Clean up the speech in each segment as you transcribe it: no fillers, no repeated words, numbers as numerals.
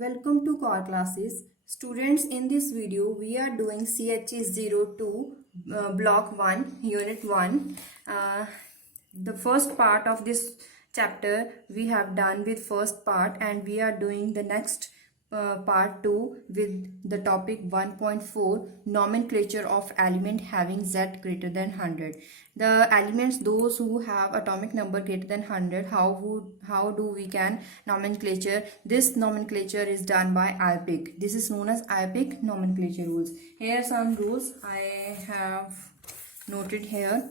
Welcome to core classes. Students, in this video we are doing CHE02 block 1 unit 1. The first part of this chapter we have done with first part, and we are doing the next part 2 with the topic 1.4 nomenclature of element having Z greater than 100. The elements, those who have atomic number greater than 100, how do we can nomenclature? This nomenclature is done by IUPAC. This is known as IUPAC nomenclature rules. Here are some rules I have noted here.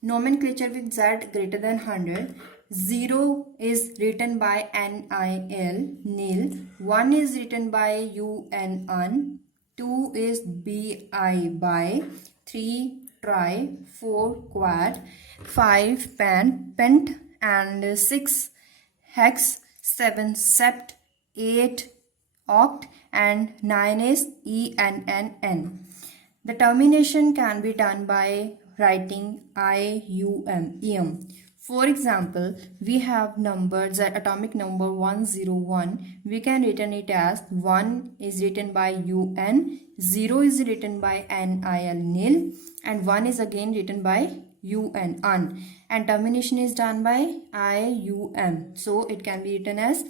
Nomenclature with Z greater than 100. 0 is written by NIL, nil. 1 is written by UN, 2 is BI, by. 3 tri, 4 quad, 5 pent, and 6 hex, 7 sept, 8 oct, and 9 is ENNN. The termination can be done by writing IUM. For example, we have numbers, atomic number 101. We can written it as 1 is written by UN, 0 is written by NIL, nil, and 1 is again written by UN, un, and termination is done by IUM. So it can be written as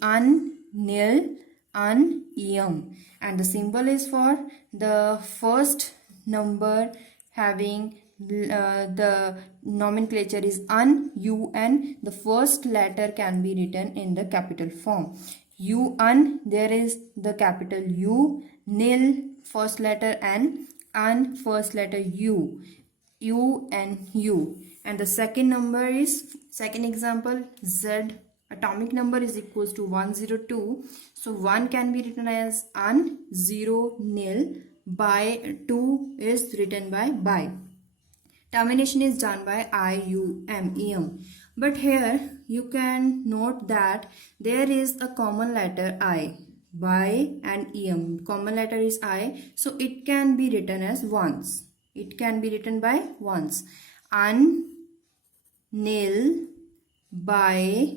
un, nil, un, eum, and the symbol is for the first number having the nomenclature is un, the first letter can be written in the capital form. UN, there is the capital U, nil first letter N, un first letter U, and U. And the second number is, second example, Z atomic number is equals to 102. So 1 can be written as un, 0 nil, by 2 is written by. Termination is done by IUM. But here you can note that there is a common letter I, by and em. Common letter is I, so it can be written as once. It can be written by once. Un, nil, by,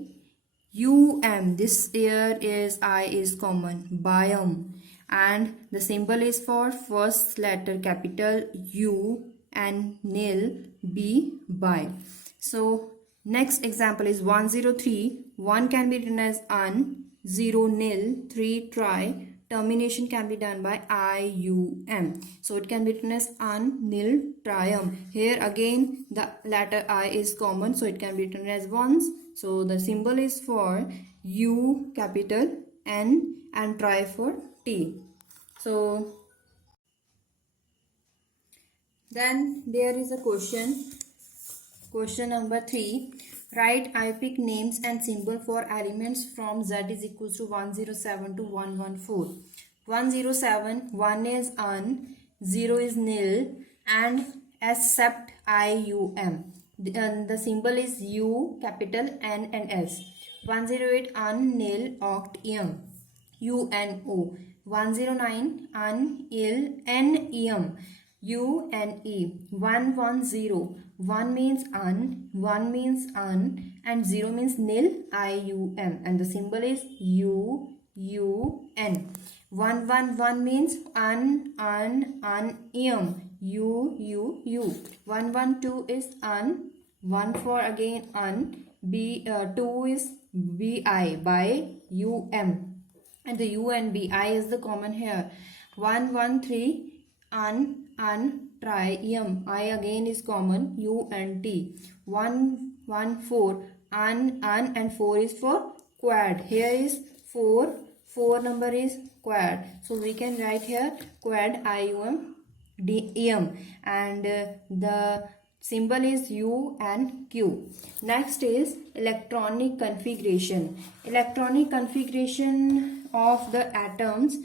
this here is I is common, biome, and the symbol is for first letter capital U and nil, B, by. So next example is 103. 1 can be written as un, 0 nil, 3 tri. Termination can be done by IUM. So it can be written as un, nil, trium. Here again the letter I is common, so it can be written as once. So the symbol is for U capital, N, and tri for T. So then there is a question number 3. Write IUPAC names and symbol for elements from Z is equals to 107 to 114. 107, 1 is un, 0 is nil, and except IUM. The symbol is U, capital N and S. 108, un, nil, oct, em, UNO. 109, un, il, n, em, UNE. 110, 1 means un, 1 means un, and 0 means nil, IUM, and the symbol is UN. 111 means un, em, UU. 112 is un, 14 again un, 2 is BI, by, UM, and the U and BI is the common here. 113 un, tri, em, I again is common, U and T. 114 un, and 4 is for quad. Here is 4 number is quad, so we can write here quad, IUM, em, and the symbol is U and Q. Next is electronic configuration. Electronic configuration of the atoms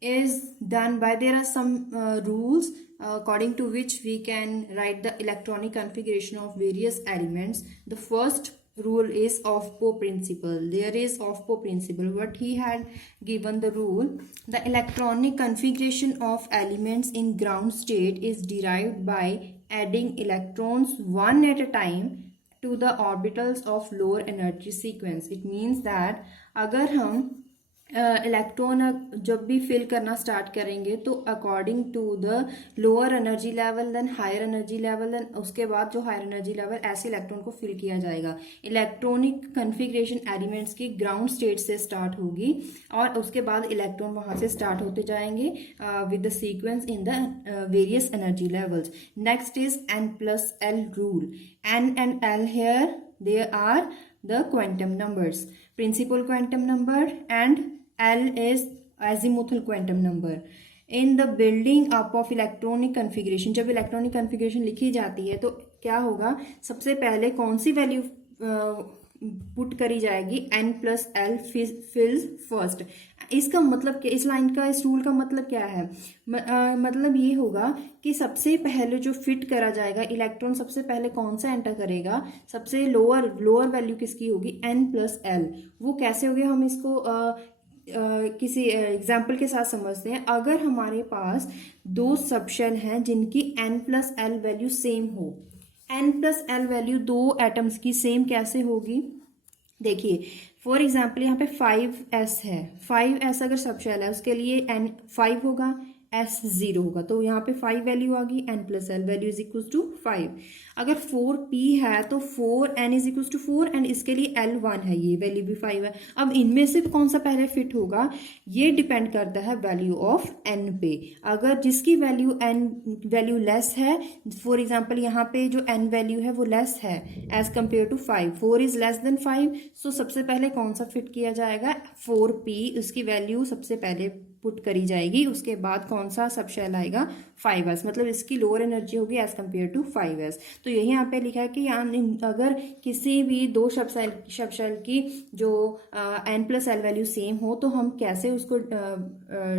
is done by, there are some rules according to which we can write the electronic configuration of various elements. The first rule is Aufbau principle. There is Aufbau principle. What he had given the rule: the electronic configuration of elements in ground state is derived by adding electrons one at a time to the orbitals of lower energy sequence. It means that अगर हम electron जब भी fill करना start करेंगे तो according to the lower energy level then higher energy level then उसके बाद जो हायर एनर्जी लेवल ऐसे इलेक्ट्रॉन को फिल किया जाएगा। इलेक्ट्रॉनिक कन्फिग्रेशन एलिमेंट्स की ग्राउंड स्टेट से स्टार्ट होगी और उसके बाद इलेक्ट्रॉन वहां से स्टार्ट होते जाएंगे with the sequence in the various energy levels. Next is n+l rule. n and l here they are the quantum numbers, principal quantum number, and L is azimuthal quantum number. In the building up of electronic configuration, जब electronic configuration लिखी जाती है तो क्या होगा, सबसे पहले कौन सी वैल्यू पुट करी जाएगी, n+l फिल्स फर्स्ट। इसका मतलब क्या, इस लाइन का, इस रूल का मतलब क्या है, मतलब ये होगा कि सबसे पहले जो फिट करा जाएगा इलेक्ट्रॉन सबसे पहले कौन सा एंटर करेगा, सबसे लोअर वैल्यू किसकी होगी, n+l। वो कैसे होगी, हम इसको किसी एग्जाम्पल के साथ समझते हैं। अगर हमारे पास दो सबशेल हैं जिनकी n+l वैल्यू सेम हो, n+l वैल्यू दो एटम्स की सेम कैसे होगी, देखिए फॉर एग्जाम्पल यहाँ पे 5s है, 5s अगर सबशेल है उसके लिए n 5 होगा, s 0 होगा, तो यहाँ पे 5 वैल्यू आ गई, n+l value is equal to 5। अगर 4p है तो 4n is equal to 4 and इसके लिए l 1 है, ये वैल्यू भी 5 है। अब इनमें से कौन सा पहले फिट होगा, ये डिपेंड करता है वैल्यू ऑफ n पे। अगर जिसकी वैल्यू लेस है, फॉर एग्जाम्पल यहाँ पे जो n वैल्यू है वो लेस है as compare to 5, 4 is less than 5, so सबसे पहले कौन सा फिट किया जाएगा, 4p, उसकी वैल्यू सबसे पहले पुट करी जाएगी, उसके बाद कौन सा सबशेल आएगा, 5s, मतलब इसकी लोअर एनर्जी होगी एज कम्पेयर टू 5s। तो यही यहाँ पे लिखा है कि अगर किसी भी दो सबशेल की जो n+l वैल्यू सेम हो तो हम कैसे उसको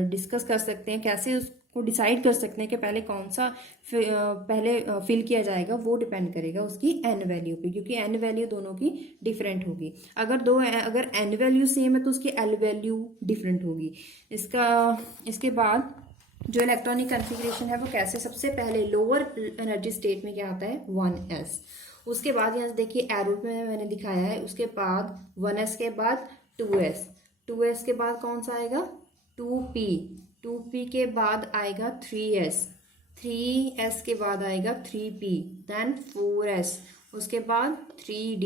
डिस्कस कर सकते हैं, कैसे उसको डिसाइड कर सकते हैं कि पहले कौन सा पहले फिल किया जाएगा, वो डिपेंड करेगा उसकी n वैल्यू पे, क्योंकि n वैल्यू दोनों की डिफरेंट होगी। अगर n वैल्यू सेम है तो उसकी l वैल्यू डिफरेंट होगी। इसके बाद जो इलेक्ट्रॉनिक कन्फिग्रेशन है वो कैसे, सबसे पहले लोअर एनर्जी स्टेट में क्या आता है, 1s, उसके बाद यहाँ देखिए एरो में मैंने दिखाया है, उसके बाद 1s के बाद 2s के बाद कौन सा आएगा, 2p के बाद आएगा 3s के बाद आएगा 3p, देन 4s, उसके बाद 3d,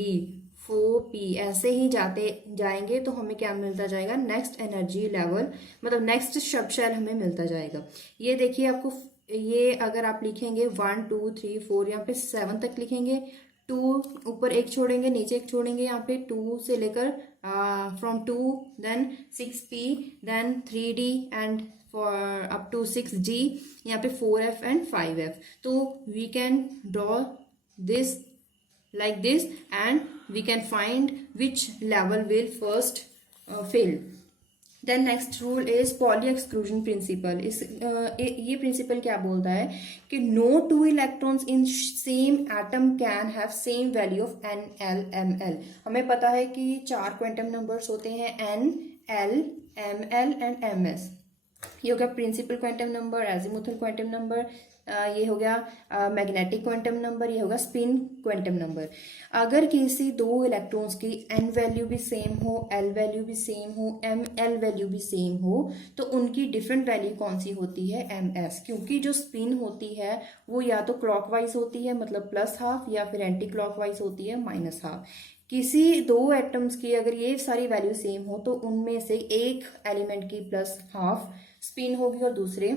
4p, ऐसे ही जाएंगे तो हमें क्या मिलता जाएगा, नेक्स्ट एनर्जी लेवल, मतलब नेक्स्ट सबशेल हमें मिलता जाएगा। ये देखिए आपको, ये अगर आप लिखेंगे 1 2 3 4, यहाँ पे 7 तक लिखेंगे, 2 ऊपर एक छोड़ेंगे, नीचे एक छोड़ेंगे, यहाँ पे 2 से लेकर from 2 then 6p then 3d and for up to 6g, यहाँ पे 4f एंड 5f। तो we can draw this like this and we can find which level will first fill. Then next rule is Pauli exclusion principle. ये principal क्या बोलता है कि no two electrons in same atom can have same value of n, l, m, l। हमें पता है कि 4 quantum numbers होते हैं, n, l, m, l and ms। ये हो गया principal quantum number, azimuthal quantum number, ये हो गया मैग्नेटिक क्वांटम नंबर, ये होगा स्पिन क्वांटम नंबर। अगर किसी दो इलेक्ट्रॉन्स की n वैल्यू भी सेम हो, l वैल्यू भी सेम हो, m l वैल्यू भी सेम हो, तो उनकी डिफरेंट वैल्यू कौन सी होती है, ms, क्योंकि जो स्पिन होती है वो या तो क्लॉकवाइज होती है मतलब +½ या फिर एंटी क्लॉकवाइज होती है -½ किसी दो एटम्स की अगर ये सारी वैल्यू सेम हो तो उनमें से एक एलिमेंट की +½ स्पिन होगी और दूसरे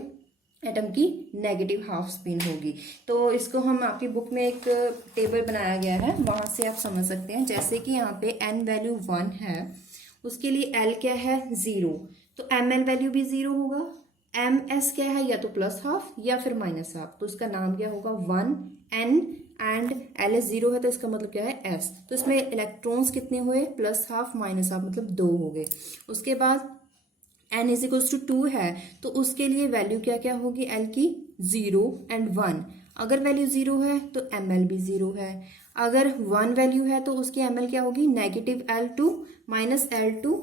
एटम की -½ स्पिन होगी। तो इसको हम आपकी बुक में एक टेबल बनाया गया है, वहां से आप समझ सकते हैं। जैसे कि यहाँ पे n वैल्यू 1 है, उसके लिए l क्या है, 0, तो ml वैल्यू भी 0 होगा, ms क्या है, या तो +½ या फिर -½ तो उसका नाम क्या होगा, 1 n एंड ls 0 है तो इसका मतलब क्या है, s। तो इसमें इलेक्ट्रॉन्स कितने हुए, +½ -½ मतलब 2 हो गए। उसके बाद n इज इक्वल्स टू 2 है तो उसके लिए वैल्यू क्या क्या होगी, l की 0 एंड 1। अगर वैल्यू 0 है तो ml भी 0 है, अगर 1 वैल्यू है तो उसकी ml क्या होगी, -L2 -L2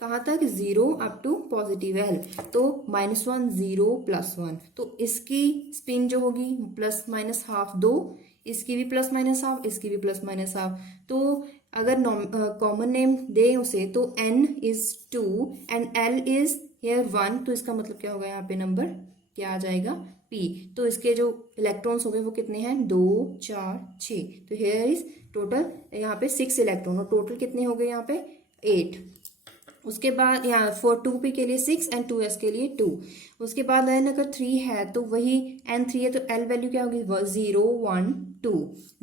कहाँ तक, 0 अप टू +L, तो -1 0 +1, तो इसकी स्पिन जो होगी +-½ 2, इसकी भी प्लस माइनस हाफ, इसकी भी प्लस माइनस हाफ। तो अगर कॉमन नेम दे उसे तो n is 2 and l is here 1, तो इसका मतलब क्या होगा, यहाँ पे नंबर क्या आ जाएगा, p। तो इसके जो इलेक्ट्रॉन्स हो गए वो कितने हैं, 2 4 6। तो हेयर इज टोटल यहाँ पे 6 इलेक्ट्रॉन, और टोटल कितने हो गए यहाँ पे 8। उसके बाद यहाँ फॉर 2p के लिए 6 एंड 2s के लिए 2। उसके बाद n अगर 3 है तो वही n 3 है तो l वैल्यू क्या होगी, 0 1 2।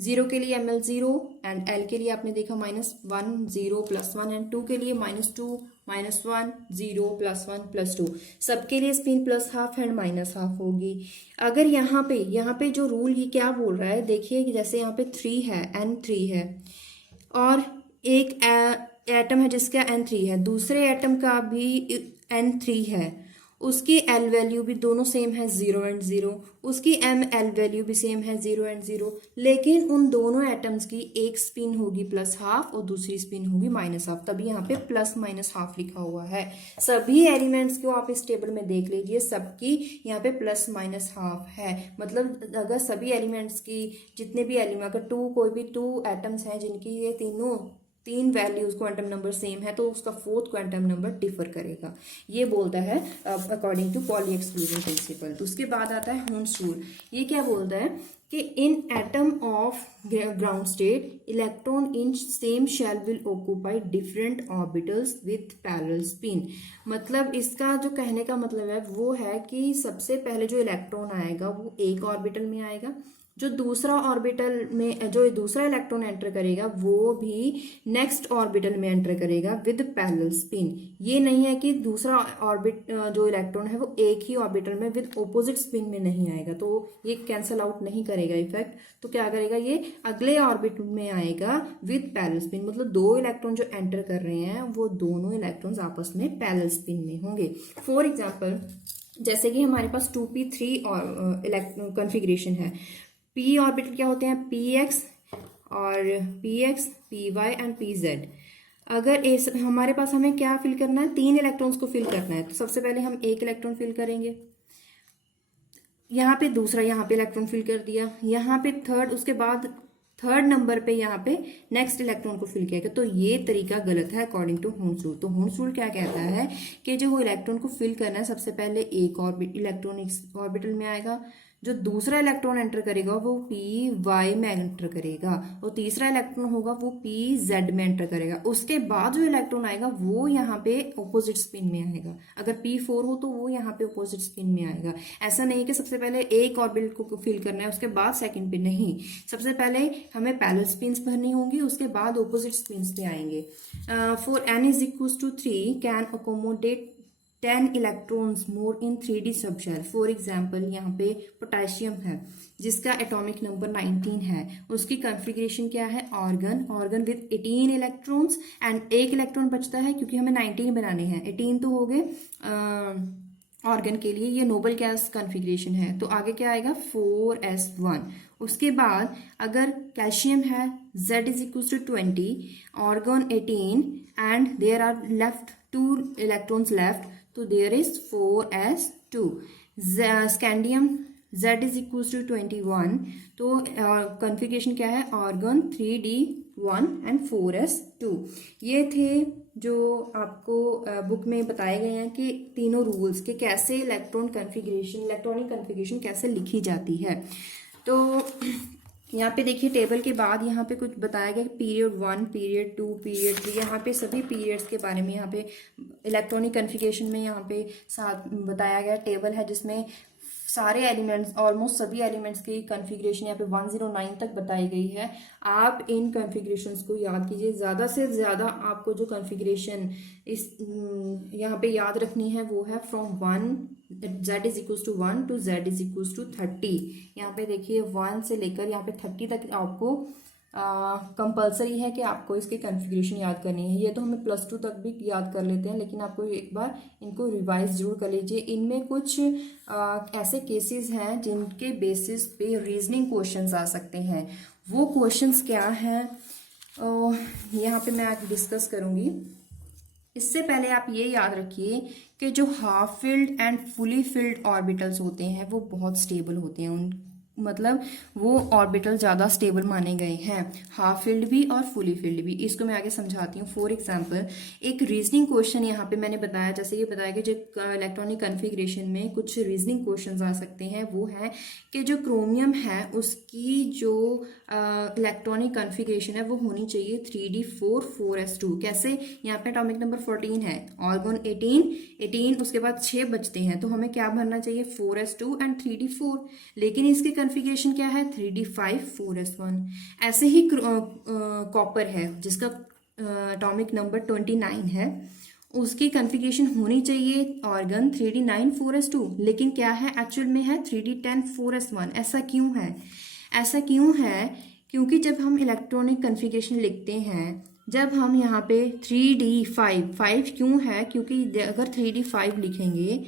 0 के लिए ml 0 एंड l के लिए आपने देखा -1 0 +1 एंड 2 के लिए -2 -1 0 +1 +2। सबके लिए spin plus half and minus half होगी। अगर यहाँ पे जो रूल ये क्या बोल रहा है, देखिए कि जैसे यहाँ पे 3 है, n 3 है, और एक एटम है जिसका n3 है, दूसरे एटम का भी n3 है, उसकी l वैल्यू भी दोनों सेम है 0 एंड 0, उसकी l वैल्यू भी सेम है 0 एंड 0, लेकिन उन दोनों एटम्स की एक स्पिन होगी प्लस हाफ और दूसरी स्पिन होगी माइनस हाफ, तभी यहाँ पे प्लस माइनस हाफ लिखा हुआ है। सभी एलिमेंट्स को आप इस टेबल में देख लीजिए, सबकी यहाँ पे प्लस माइनस हाफ है। मतलब अगर सभी एलिमेंट्स की जितने भी एलिमेंट, अगर कोई भी 2 एटम्स हैं जिनकी ये तीन वैल्यूज क्वांटम नंबर सेम है, तो उसका फोर्थ क्वांटम नंबर डिफर करेगा। ये बोलता है according to Pauli exclusion principle. तो उसके बाद आता है होम्स रूल। ये क्या बोलता है कि in atom of ground state electron in same shell will occupy different orbitals with parallel spin. मतलब इसका जो कहने का मतलब है वो है कि सबसे पहले जो इलेक्ट्रॉन आएगा वो एक ऑर्बिटल में आएगा, जो दूसरा ऑर्बिटल में जो दूसरा इलेक्ट्रॉन एंटर करेगा वो भी नेक्स्ट ऑर्बिटल में एंटर करेगा विद पैरेलल स्पिन। ये नहीं है कि दूसरा ऑर्बिट जो इलेक्ट्रॉन है वो एक ही ऑर्बिटल में विद ऑपोजिट स्पिन में नहीं आएगा, तो ये कैंसल आउट नहीं करेगा इफेक्ट। तो क्या करेगा, ये अगले ऑर्बिट में आएगा विद पैरेलल स्पिन। मतलब 2 इलेक्ट्रॉन जो एंटर कर रहे हैं वो दोनों इलेक्ट्रॉन्स आपस में पैरेलल स्पिन में होंगे। फॉर एग्जाम्पल जैसे कि हमारे पास 2p3 और कॉन्फ़िगरेशन है। p ऑर्बिटल क्या होते हैं, px और px, py एंड pz। अगर हमारे पास हमें क्या फिल करना है, 3 इलेक्ट्रॉन्स को फिल करना है, तो सबसे पहले हम एक इलेक्ट्रॉन फिल करेंगे, यहाँ पे दूसरा, यहाँ पे इलेक्ट्रॉन फिल कर दिया, यहाँ पे थर्ड, उसके बाद थर्ड नंबर पे यहाँ पे नेक्स्ट इलेक्ट्रॉन को फिल किया गया। तो ये तरीका गलत है अकॉर्डिंग टू होम्स रूल। तो होम्स रूल क्या कहता है कि जो वो इलेक्ट्रॉन को फिल करना है, सबसे पहले एक इलेक्ट्रॉन इस ऑर्बिटल में आएगा, जो दूसरा इलेक्ट्रॉन एंटर करेगा वो पी वाई में एंटर करेगा, और तीसरा इलेक्ट्रॉन होगा वो पी जेड में एंटर करेगा। उसके बाद जो इलेक्ट्रॉन आएगा वो यहाँ पे ऑपोजिट स्पिन में आएगा। अगर p4 हो तो वो यहाँ पे ऑपोजिट स्पिन में आएगा। ऐसा नहीं कि सबसे पहले एक ऑर्बिटल को फिल करना है उसके बाद सेकंड पे, नहीं, सबसे पहले हमें पैरेलल स्पिन्स भरनी होंगी, उसके बाद ऑपोजिट स्पिन्स पे आएंगे। For n is equal to 3 can accommodate 10 electrons more in 3D subshell. For example यहाँ पे पोटेशियम है जिसका एटॉमिक नंबर 19 है, उसकी कॉन्फ़िगरेशन क्या है, ऑर्गन विद 18 इलेक्ट्रॉन्स एंड एक इलेक्ट्रॉन बचता है क्योंकि हमें 19 बनाने हैं, 18 तो हो गए ऑर्गन के लिए। ये नोबल गैस कॉन्फ़िगरेशन है, तो आगे क्या आएगा 4s1। उसके बाद अगर कैल्शियम है Z is equal to 20, argon 18 and there are left 2 electrons left, तो there is 4s2। Scandium Z is equal to 21, तो कॉन्फ़िगरेशन क्या है, ऑर्गन 3d1 एंड 4s2। ये थे जो आपको बुक में बताए गए हैं कि तीनों रूल्स के कैसे इलेक्ट्रॉनिक कॉन्फ़िगरेशन कैसे लिखी जाती है। तो यहाँ पे देखिए टेबल के बाद यहाँ पे कुछ बताया गया पीरियड 1, पीरियड 2, पीरियड 3, यहाँ पे सभी पीरियड्स के बारे में यहाँ पे इलेक्ट्रॉनिक कॉन्फ़िगरेशन में यहाँ पे साथ बताया गया टेबल है जिसमें सारे एलिमेंट्स, ऑलमोस्ट सभी एलिमेंट्स की कॉन्फ़िगरेशन यहाँ पे 109 तक बताई गई है। आप इन कॉन्फ़िगरेशंस को याद कीजिए, ज़्यादा से ज़्यादा आपको जो कॉन्फ़िगरेशन इस यहाँ पे याद रखनी है वो है from 1 z is equal to 1 to z is equal to 30। यहाँ पे देखिए 1 से लेकर यहाँ पे 30 तक आपको कंपलसरी है कि आपको इसकी कॉन्फ़िगरेशन याद करनी है। ये तो हमें +2 तक भी याद कर लेते हैं, लेकिन आपको एक बार इनको रिवाइज जरूर कर लीजिए। इनमें कुछ ऐसे केसेस हैं जिनके बेसिस पे रीजनिंग क्वेश्चंस आ सकते हैं। वो क्वेश्चंस क्या हैं यहाँ पे मैं आज डिस्कस करूँगी। इससे पहले आप ये याद रखिए कि जो half filled and fully field orbitals होते हैं वो बहुत स्टेबल होते हैं, मतलब वो ऑर्बिटल ज़्यादा स्टेबल माने गए हैं, हाफ फिल्ड भी और फुली फिल्ड भी। इसको मैं आगे समझाती हूँ। फॉर एग्जांपल एक रीजनिंग क्वेश्चन यहाँ पे मैंने बताया, जैसे कि बताया कि जो इलेक्ट्रॉनिक कन्फिग्रेशन में कुछ रीजनिंग क्वेश्चंस आ सकते हैं, वो है कि जो क्रोमियम है उसकी जो इलेक्ट्रॉनिक कन्फिग्रेशन है वो होनी चाहिए 3d4 4s2। कैसे? यहाँ पे एटॉमिक नंबर 14 है, ऑर्गन 18, उसके बाद 6 बचते हैं, तो हमें क्या भरना चाहिए? 4s2 and 3d4। लेकिन इसकी कन्फिग्रेशन क्या है? 3d5 4s1। ऐसे ही कॉपर है जिसका एटॉमिक नंबर 29 है, उसकी कन्फिग्रेशन होनी चाहिए ऑर्गन 3d9 4s2, लेकिन क्या है? एक्चुअल में है 3d10 4s1। ऐसा क्यों है? ऐसा क्यों है? क्योंकि जब हम इलेक्ट्रॉनिक कन्फिग्रेशन लिखते हैं, जब हम यहाँ पे 3d5 क्यों है? क्योंकि अगर 3d5 लिखेंगे,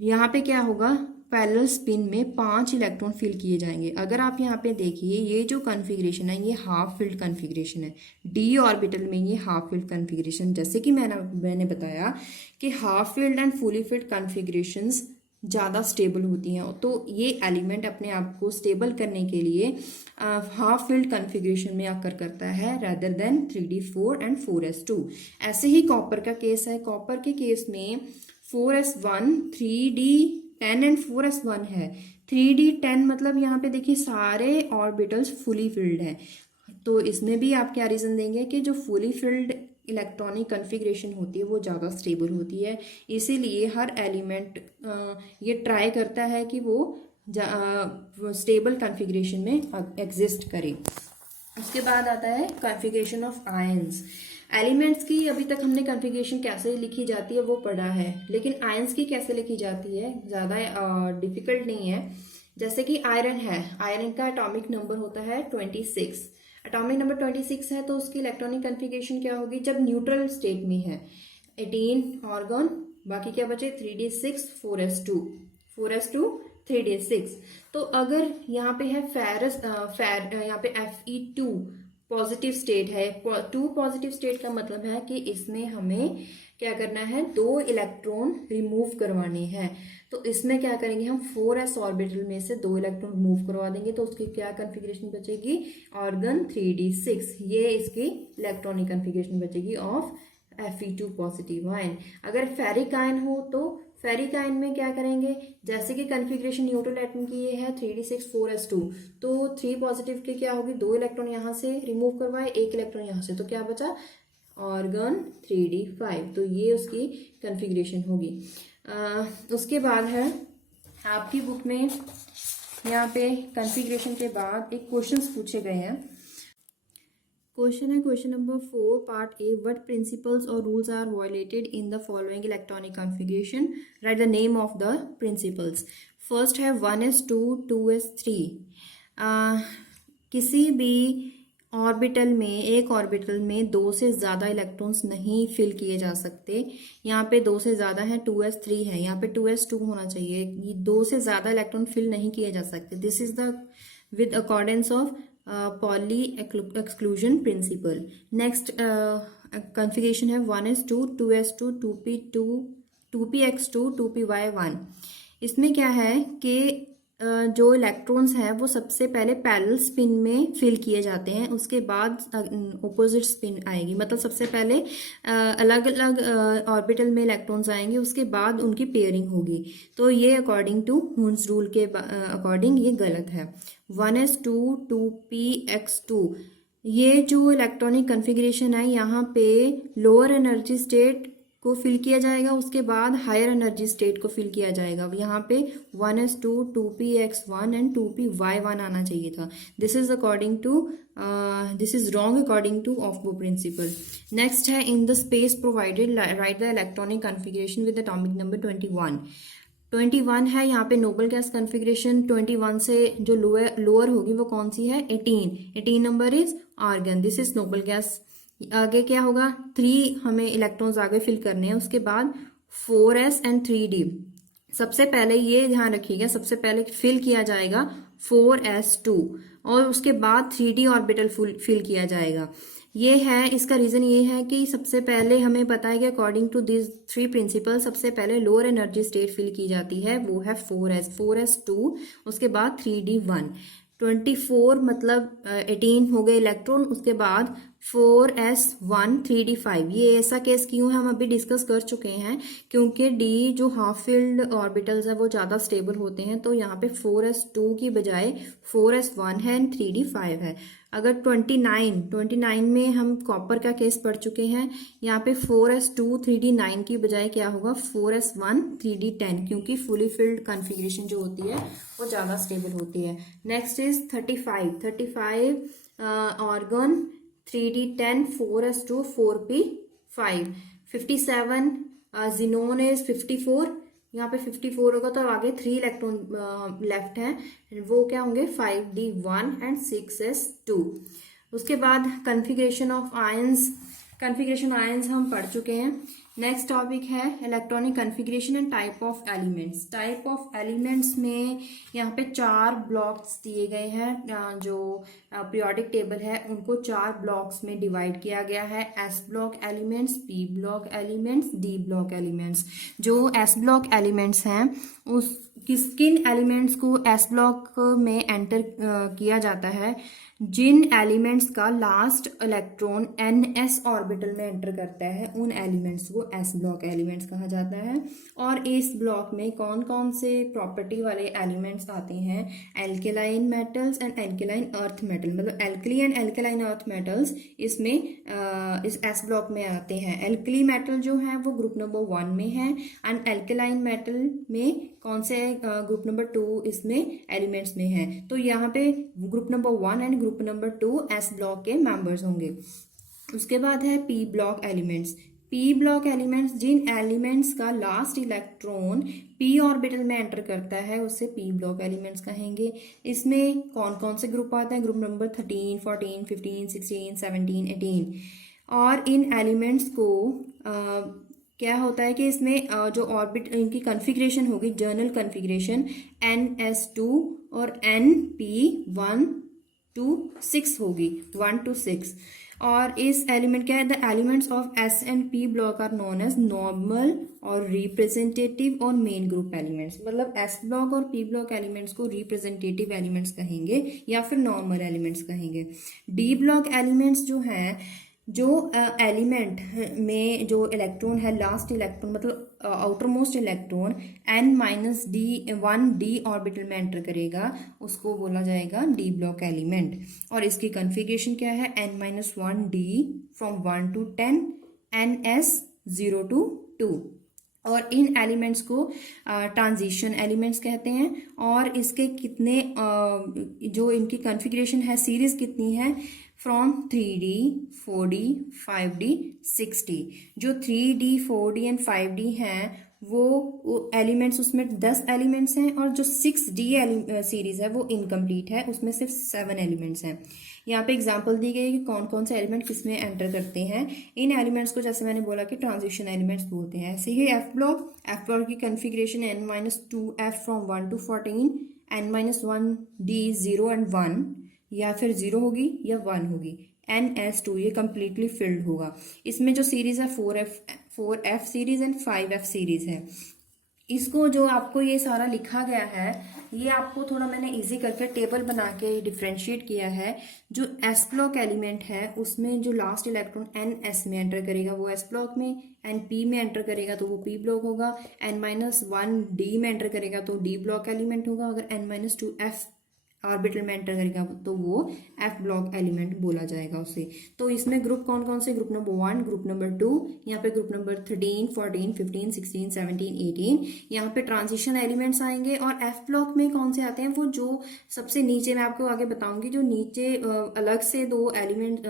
यहाँ पे क्या होगा? पैरेलल स्पिन में 5 इलेक्ट्रॉन फिल किए जाएंगे। अगर आप यहाँ पे देखिए, ये जो कन्फिग्रेशन है ये हाफ फिल्ड कन्फिग्रेशन है, डी ऑर्बिटल में ये हाफ फिल्ड कन्फिग्रेशन। जैसे कि मैंने बताया कि half filled and fully filled configurations ज़्यादा स्टेबल होती हैं, तो ये एलिमेंट अपने आप को स्टेबल करने के लिए हाफ फिल्ड कन्फिग्रेशन में आकर करता है rather than 3d4 and 4s2। ऐसे ही कॉपर का केस है। कॉपर के केस में 4s1 3d10 एंड 4s1 है। 3d10 मतलब यहाँ पे देखिए सारे ऑर्बिटल्स फुली फिल्ड है, तो इसमें भी आप क्या रीज़न देंगे कि जो फुली फिल्ड इलेक्ट्रॉनिक कन्फिग्रेशन होती है वो ज़्यादा स्टेबल होती है। इसीलिए हर एलिमेंट ये ट्राई करता है कि वो स्टेबल कन्फिग्रेशन में एग्जिस्ट करे। उसके बाद आता है कन्फिग्रेशन ऑफ आयंस। एलिमेंट्स की अभी तक हमने कन्फिग्रेशन कैसे लिखी जाती है वो पढ़ा है, लेकिन आयंस की कैसे लिखी जाती है ज़्यादा डिफिकल्ट नहीं है। जैसे कि आयरन है, आयरन का एटॉमिक नंबर होता है 26। एटॉमिक नंबर 26 है तो उसकी इलेक्ट्रॉनिक कन्फिग्रेशन क्या होगी? जब न्यूट्रल स्टेट में है 18 ऑर्गन, बाकी क्या बचे? 3d6 4s2 3d6। तो अगर यहाँ पे है यहाँ पे Fe2 पॉजिटिव स्टेट है। 2 पॉजिटिव स्टेट का मतलब है कि इसमें हमें क्या करना है? 2 इलेक्ट्रॉन रिमूव करवाने हैं। तो इसमें क्या करेंगे हम? 4s ऑर्बिटल में से 2 इलेक्ट्रॉन रिमूव करवा देंगे, तो उसकी क्या कन्फिग्रेशन बचेगी? Organ 3d6। ये इसकी इलेक्ट्रॉनिक कन्फिग्रेशन बचेगी ऑफ Fe2 पॉजिटिव आयन। अगर फेरिक आयन हो तो फेरिक आयन में क्या करेंगे? जैसे कि कन्फिग्रेशन न्यूट्रल एटम की ये है 3d6 4s2, तो 3 पॉजिटिव के क्या होगी? 2 इलेक्ट्रॉन यहाँ से रिमूव करवाए, 1 इलेक्ट्रॉन यहाँ से, तो क्या बचा? Organ 3d5। तो ये उसकी कन्फिग्रेशन होगी। उसके बाद है आपकी बुक में यहाँ पे कन्फिग्रेशन के बाद एक क्वेश्चंस पूछे गए हैं। क्वेश्चन है question number 4 part A, what principles और rules are violated in the following electronic configuration, write the name of the principles. First है 1s2 2s3। किसी भी ऑर्बिटल में, एक ऑर्बिटल में 2 से ज़्यादा इलेक्ट्रॉन्स नहीं फिल किए जा सकते। यहाँ पे 2 से ज़्यादा है, 2s3 है, यहाँ पे 2s2 होना चाहिए। ये 2 से ज़्यादा इलेक्ट्रॉन फिल नहीं किए जा सकते। This is the with accordance of Pauli exclusion principle. Next configuration है 1s2 2s2 2p2 2px2 2py1। इसमें क्या है कि जो इलेक्ट्रॉन्स हैं वो सबसे पहले पैरेलल स्पिन में फिल किए जाते हैं, उसके बाद ऑपोजिट स्पिन आएगी। मतलब सबसे पहले अलग अलग ऑर्बिटल में इलेक्ट्रॉन्स आएंगे, उसके बाद उनकी पेयरिंग होगी। तो ये अकॉर्डिंग टू हुन्स रूल के अकॉर्डिंग ये गलत है। 1s2 2px2 ये जो इलेक्ट्रॉनिक कन्फिग्रेशन है, यहाँ पे लोअर एनर्जी स्टेट को फिल किया जाएगा, उसके बाद हायर एनर्जी स्टेट को फिल किया जाएगा। यहाँ पे 1s2 2px1 एंड 2py1 आना चाहिए था। This is according to this is wrong according to aufbau principle. Next है in the space provided write the electronic configuration with atomic number 21 है। यहाँ पे नोबल गैस कन्फिग्रेशन 21 से जो लोअर होगी वो कौन सी है? 18 number is argon. This is noble gas. आगे क्या होगा? 3 हमें इलेक्ट्रॉन्स आगे फिल करने हैं, उसके बाद 4s एंड 3d। सबसे पहले ये ध्यान रखिएगा, सबसे पहले फिल किया जाएगा 4s2 और उसके बाद 3d ऑर्बिटल फिल किया जाएगा। ये है, इसका रीज़न ये है कि सबसे पहले हमें पता है कि according to this three principle सबसे पहले लोअर एनर्जी स्टेट फिल की जाती है, वो है 4s 2, उसके बाद 3d1, 24 मतलब 18 हो गए इलेक्ट्रॉन, उसके बाद 4s1 3d5। ये ऐसा केस क्यों है हम अभी डिस्कस कर चुके हैं, क्योंकि डी जो हाफ फील्ड ऑर्बिटल्स है वो ज़्यादा स्टेबल होते हैं, तो यहाँ पे 4s2 की बजाय 4s1 है एंड 3d5 है। अगर 29 में हम कॉपर का केस पढ़ चुके हैं, यहाँ पे 4s2 3d9 की बजाय क्या होगा 4s1 3d10, क्योंकि फुली फिल्ड कॉन्फ़िगरेशन जो होती है वो ज़्यादा स्टेबल होती है। Next is 35 organ 3d10 4s2 4p5। 57 xenon is 54, यहाँ पे 54 होगा तो आगे 3 इलेक्ट्रॉन लेफ्ट हैं, वो क्या होंगे 5d1 एंड 6s2। उसके बाद configuration of ions, configuration ions हम पढ़ चुके हैं। नेक्स्ट टॉपिक है electronic configuration and type of elements. Type of elements में यहाँ पे 4 ब्लॉक्स दिए गए हैं, जो पीरियोडिक टेबल है उनको 4 ब्लॉक्स में डिवाइड किया गया है। S block elements, p block elements, D block elements. जो एस ब्लॉक एलिमेंट्स हैं उस किन एलिमेंट्स को एस ब्लॉक में एंटर किया जाता है, जिन एलिमेंट्स का लास्ट इलेक्ट्रॉन ns ऑर्बिटल में एंटर करता है उन एलिमेंट्स को एस ब्लॉक एलिमेंट्स कहा जाता है। और इस ब्लॉक में कौन कौन से प्रॉपर्टी वाले एलिमेंट्स आते हैं, alkaline metals and alkaline earth metal, मतलब alkali and alkaline earth metals इसमें इस एस ब्लॉक में आते हैं। एल्कली मेटल जो है वो ग्रुप नंबर 1 में है एंड एल्केलाइन मेटल में कौन से ग्रुप नंबर 2 इसमें एलिमेंट्स में है। तो यहाँ पे group number 1 and group number 2 s block के मेंबर्स होंगे। उसके बाद है p block elements. P block elements जिन एलिमेंट्स का लास्ट इलेक्ट्रॉन पी ऑर्बिटल में एंटर करता है उसे पी ब्लॉक एलिमेंट्स कहेंगे। इसमें कौन कौन से ग्रुप आते हैं, ग्रुप नंबर 13 14 15 16 17 18। और इन एलिमेंट्स को क्या होता है कि इसमें जो ऑर्बिट इनकी कॉन्फ़िगरेशन होगी, जर्नल कॉन्फ़िगरेशन ns2 और np1 to 6 होगी, 1 to 6। और इस एलिमेंट क्या है, the elements of S and P block are known as normal और रिप्रेजेंटेटिव और मेन ग्रुप एलिमेंट्स। मतलब एस ब्लॉक और पी ब्लॉक एलिमेंट्स को रिप्रेजेंटेटिव एलिमेंट्स कहेंगे या फिर नॉर्मल एलिमेंट्स कहेंगे। डी ब्लॉक एलिमेंट्स जो हैं, जो एलिमेंट में जो इलेक्ट्रॉन है लास्ट इलेक्ट्रॉन मतलब outermost electron n-1d orbital में एंटर करेगा उसको बोला जाएगा डी ब्लॉक एलिमेंट। और इसकी कॉन्फ़िगरेशन क्या है, n-1d from 1 to 10 ns 0 to 2। और इन एलिमेंट्स को ट्रांजिशन एलिमेंट्स कहते हैं। और इसके कितने जो इनकी कॉन्फ़िगरेशन है, सीरीज कितनी है, from 3D 4D 5D 6D। जो 3D 4D एंड 5D हैं वो एलिमेंट्स, उसमें 10 एलिमेंट्स हैं, और जो 6D सीरीज है वो इनकम्प्लीट है, उसमें सिर्फ 7 एलिमेंट्स हैं। यहाँ पे एग्जांपल दी गई है कि कौन कौन से एलिमेंट किस में एंटर करते हैं। इन एलिमेंट्स को जैसे मैंने बोला कि ट्रांजिशन एलिमेंट्स बोलते हैं। ऐसे ही एफ ब्लॉक की configuration n-2f from 1 to 14, n-1d 0 and 1, या फिर 0 होगी या 1 होगी। ns2 ये कम्प्लीटली फिल्ड होगा। इसमें जो सीरीज है 4f series and 5f series है। इसको जो आपको ये सारा लिखा गया है ये आपको थोड़ा मैंने इजी करके टेबल बना के डिफ्रेंशिएट किया है। जो एस ब्लॉक एलिमेंट है उसमें जो लास्ट इलेक्ट्रॉन ns में एंटर करेगा वो एस ब्लॉक में, p में एंटर करेगा तो वो p ब्लॉक होगा, n-1d में एंटर करेगा तो d ब्लॉक एलिमेंट होगा, अगर n-2f ऑर्बिटल में एंटर करेगा तो वो एफ ब्लॉक एलिमेंट बोला जाएगा उसे। तो इसमें ग्रुप कौन कौन से, ग्रुप नंबर 1, ग्रुप नंबर 2, यहाँ पे ग्रुप नंबर 13 14 15 16 17 18, यहाँ पे ट्रांजिशन एलिमेंट्स आएंगे। और एफ ब्लॉक में कौन से आते हैं, वो जो सबसे नीचे, मैं आपको आगे बताऊंगी, जो नीचे अलग से 2 एलिमेंट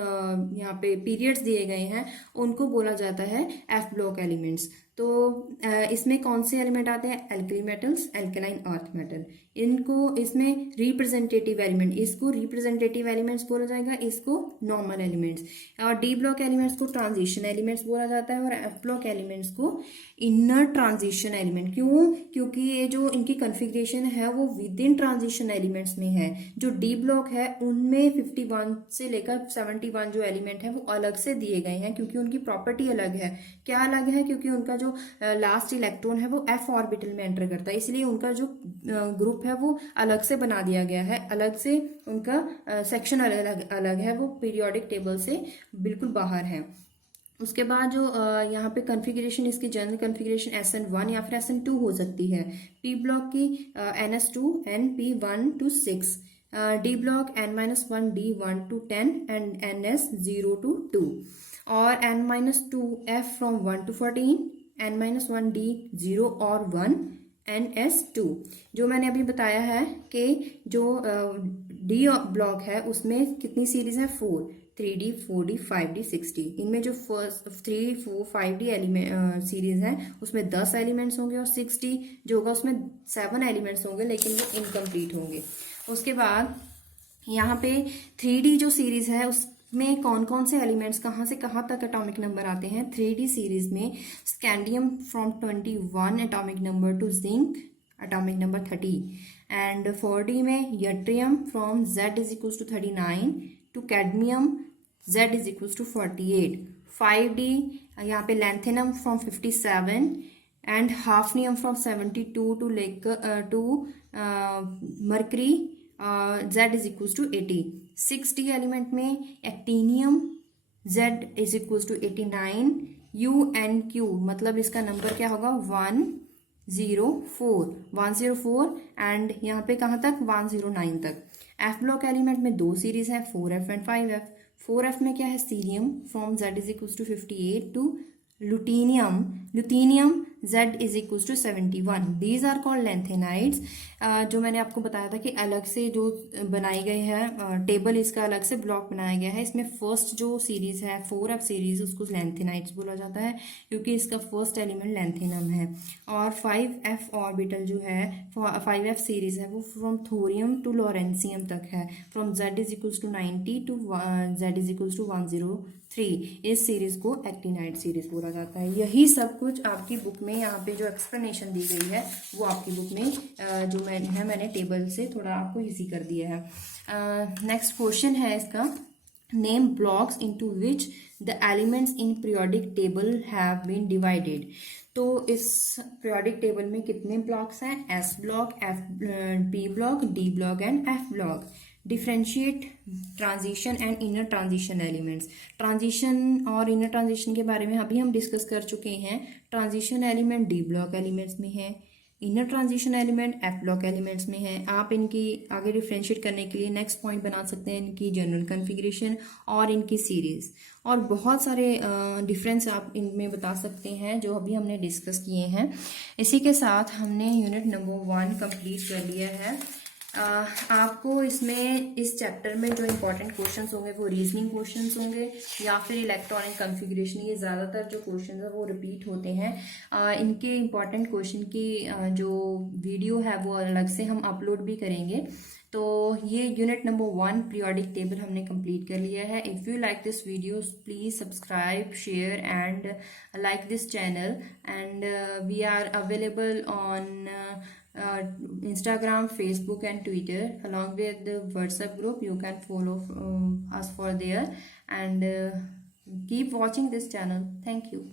यहाँ पे पीरियड्स दिए गए हैं उनको बोला जाता है एफ ब्लॉक एलिमेंट्स। तो इसमें कौन से एलिमेंट आते हैं, alkali metals, alkaline earth metal. इनको इसमें रिप्रेजेंटेटिव एलिमेंट, इसको रिप्रेजेंटेटिव एलिमेंट्स बोला जाएगा, इसको नॉर्मल एलिमेंट्स। और डी ब्लॉक एलिमेंट्स को ट्रांजिशन एलिमेंट्स बोला जाता है और एफ ब्लॉक एलिमेंट्स को इनर ट्रांजिशन एलिमेंट। क्यों? क्योंकि ये जो इनकी कॉन्फ़िगरेशन है वो विद इन ट्रांजिशन एलिमेंट्स में है। जो डी ब्लॉक है उनमें 51 से लेकर 71 जो एलिमेंट है वो अलग से दिए गए हैं, क्योंकि उनकी प्रॉपर्टी अलग है। क्या अलग है? क्योंकि उनका जो लास्ट इलेक्ट्रॉन है वो एफ ऑर्बिटल में एंटर करता है, इसलिए उनका जो ग्रुप है वो अलग से बना दिया गया है, अलग से उनका सेक्शन अलग अलग है, वो पीरियोडिक टेबल से बिल्कुल बाहर है। उसके बाद जो यहाँ पे कॉन्फ़िगरेशन, इसकी जनरल कॉन्फ़िगरेशन SN1 या फिर SN2 हो सकती है। पी ब्लॉक की NS2 NP1 to 6, D block N-1 D1 to 10 and NS0 to 2, और N-2 F from 1 to 14, N-1 D 0 और 1, NS2। जो मैंने अभी बताया है कि जो डी ब्लॉक है उसमें कितनी सीरीज है? 4, 3D 4D 5D 6D। इनमें जो फर्स्ट 3, 4, 5D एलिमेंट सीरीज है उसमें 10 एलिमेंट्स होंगे, और 6D जो होगा उसमें 7 एलिमेंट्स होंगे, लेकिन वो इनकम्प्लीट होंगे। उसके बाद यहाँ पे 3D जो सीरीज है उसमें कौन कौन से एलिमेंट्स कहाँ से कहाँ तक एटॉमिक नंबर आते हैं? 3D सीरीज में scandium from 21 atomic number to zinc atomic number 30, and 4D में yttrium from Z is equal to 39 to cadmium Z is equal to 48। 5D यहाँ पे lanthanum from 57 and hafnium from 72 to mercury Z is equal to 80। 6D element में actinium Z is equal to 89, UnQ मतलब इसका number क्या होगा? 104 and यहाँ पे कहाँ तक? 109 तक। एफ ब्लॉक एलिमेंट में 2 सीरीज है, 4F एंड 5F। 4F में क्या है? Cerium from Z is equal to 58 to lutetium Z is equal to 71। These are called lanthanides. जो मैंने आपको बताया था कि अलग से जो बनाई गई है टेबल, इसका अलग से ब्लॉक बनाया गया है। इसमें फर्स्ट जो सीरीज है 4F सीरीज, उसको लैंथेनाइड्स बोला जाता है क्योंकि इसका फर्स्ट एलिमेंट लैंथेनम है। और 5F ऑर्बिटल जो है 5F सीरीज है वो फ्रॉम थोरियम टू लॉरेंसियम तक है, from Z is equal to 90 to Z is equal to 103। इस सीरीज को एक्टिनाइड सीरीज बोला जाता है। यही सब कुछ आपकी बुक में यहाँ पे जो एक्सप्लेनेशन दी गई है वो आपकी बुक में जो मैंने टेबल से थोड़ा आपको इजी कर दिया है। नेक्स्ट क्वेश्चन है इसका, name blocks into which the elements in periodic table have been divided. तो इस पीरियोडिक टेबल में कितने ब्लॉक्स हैं? S block, P block, D block and F block. Differentiate transition and inner transition elements. Transition और inner transition के बारे में अभी हम डिस्कस कर चुके हैं। Transition element D block elements में है, inner transition element F block elements में है। आप इनकी आगे डिफ्रेंशिएट करने के लिए नेक्स्ट पॉइंट बना सकते हैं इनकी जनरल कॉन्फ़िगरेशन और इनकी सीरीज, और बहुत सारे डिफरेंस आप इनमें बता सकते हैं जो अभी हमने डिस्कस किए हैं। इसी के साथ हमने यूनिट नंबर 1 कंप्लीट कर लिया है। आपको इसमें इस चैप्टर में जो इम्पोर्टेंट क्वेश्चंस होंगे वो रीजनिंग क्वेश्चंस होंगे या फिर इलेक्ट्रॉनिक कॉन्फ़िगरेशन। ये ज़्यादातर जो क्वेश्चंस है वो रिपीट होते हैं। इनके इम्पोर्टेंट क्वेश्चन की जो वीडियो है वो अलग से हम अपलोड भी करेंगे। तो ये यूनिट नंबर 1 पीरियोडिक टेबल हमने कंप्लीट कर लिया है। If you like this video please subscribe, share and like this channel, and we are available on Instagram, Facebook and Twitter, along with the WhatsApp group. You can follow us for there, and keep watching this channel. Thank you.